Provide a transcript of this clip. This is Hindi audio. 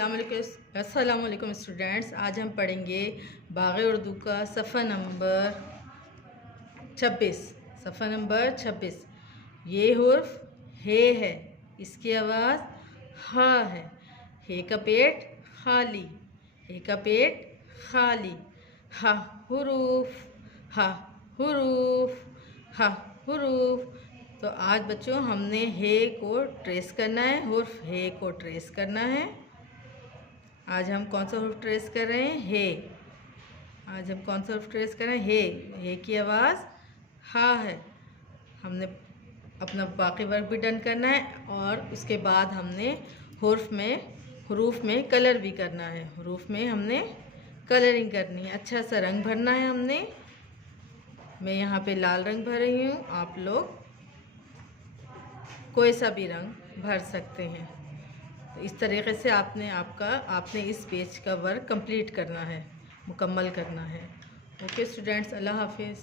अस्सलाम वालेकुम स्टूडेंट्स। आज हम पढ़ेंगे बाग़ उर्दू का सफ़ा नंबर 26। ये हुर्फ हे है, इसकी आवाज़ हा है। हे का पेट खाली, हे का पेट खाली। हा हुरूफ, हा हुरूफ, हा हुरूफ। तो आज बच्चों हमने हे को ट्रेस करना है, हुर्फ हे को ट्रेस करना है। आज हम कौन सा हुर्फ ट्रेस कर रहे हैं? हे। आज हम कौन सा हुर्फ ट्रेस कर रहे हैं? हे। हे की आवाज़ हा है। हमने अपना बाकी वर्क भी डन करना है और उसके बाद हमने हुरूफ में कलर भी करना है। हुरूफ में हमने कलरिंग करनी है, अच्छा सा रंग भरना है हमने। मैं यहाँ पे लाल रंग भर रही हूँ, आप लोग कोई सा भी रंग भर सकते हैं। तो इस तरीके से आपने इस पेज का वर्क कंप्लीट करना है, मुकम्मल करना है। ओके स्टूडेंट्स, अल्लाह हाफिज़।